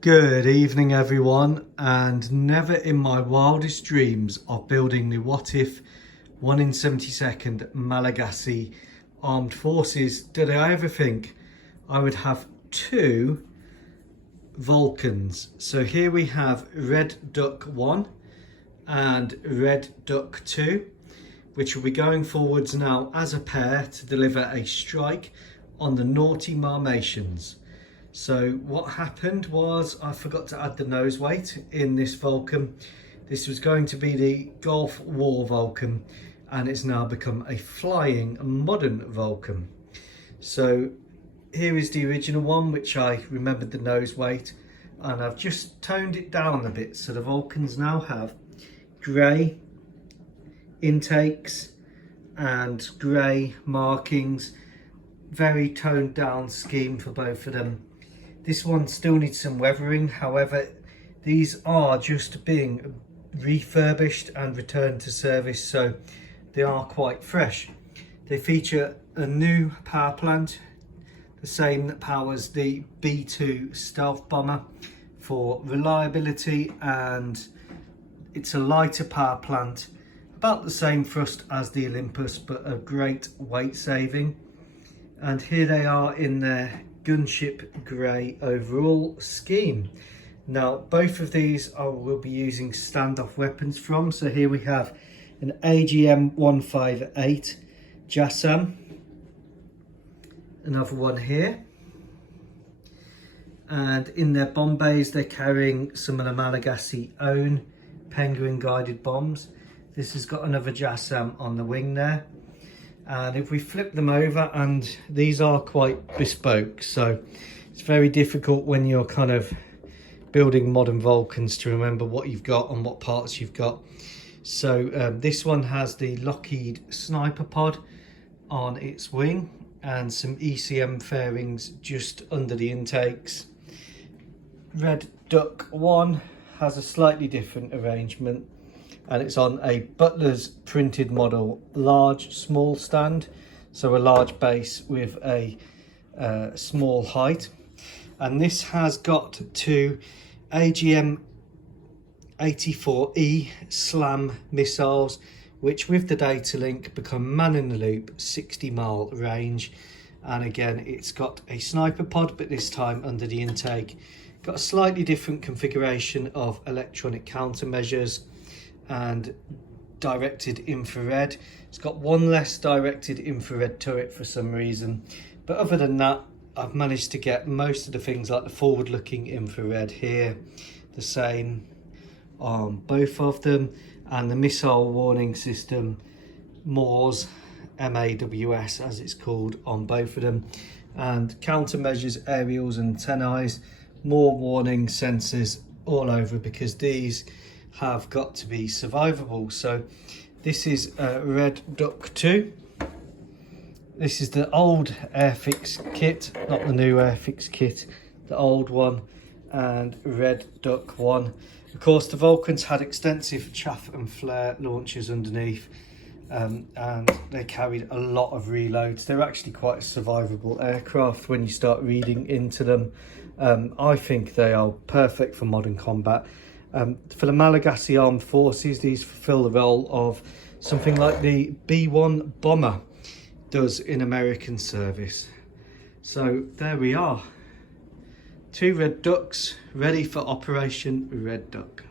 Good evening everyone, and never in my wildest dreams of building the what if 1 in 72nd Malagasy armed forces did I ever think I would have two Vulcans. So here we have Red Duck 1 and Red Duck 2, which will be going forwards now as a pair to deliver a strike on the naughty Marmatians. So what happened was I forgot to add the nose weight in this Vulcan. This was going to be the Gulf War Vulcan, and it's now become a flying modern Vulcan. So here is the original one, which I remembered the nose weight, and I've just toned it down a bit. So the Vulcans now have grey intakes and grey markings, very toned down scheme for both of them. This one still needs some weathering, however these are just being refurbished and returned to service, so they are quite fresh. They feature a new power plant, the same that powers the B.3 stealth bomber for reliability, and it's a lighter power plant, about the same thrust as the Olympus, but a great weight saving. And here they are in their gunship grey overall scheme. Now both of these I will be using standoff weapons from. So here we have an AGM 158 JASSM, another one here, and in their bomb bays they're carrying some of the Malagasy own penguin guided bombs. This has got another JASSM on the wing there. And if we flip them over, and these are quite bespoke, so it's very difficult when you're kind of building modern Vulcans to remember what you've got and what parts you've got. So this one has the Lockheed sniper pod on its wing and some ECM fairings just under the intakes. Red Duck 1 has a slightly different arrangement, and it's on a Butler's printed model large small stand, so a large base with a small height. And this has got two AGM 84E SLAM missiles, which with the data link become man in the loop 60-mile range. And again, it's got a sniper pod, but this time under the intake. Got a slightly different configuration of electronic countermeasures and directed infrared. It's got one less directed infrared turret for some reason, but other than that I've managed to get most of the things like the forward looking infrared here the same on both of them, and the missile warning system MAWS, MAWS as it's called, on both of them, and countermeasures, aerials and antennae, more warning sensors all over, because these have got to be survivable. So this is Red Duck 2. This is the old Airfix kit, not the new Airfix kit, the old one, and Red Duck 1. Of course the Vulcans had extensive chaff and flare launchers underneath, and they carried a lot of reloads. They're actually quite a survivable aircraft when you start reading into them. I think they are perfect for modern combat. For the Malagasy Armed Forces, these fulfill the role of something like the B.1 bomber does in American service. So there we are, two Red Ducks ready for Operation Red Duck.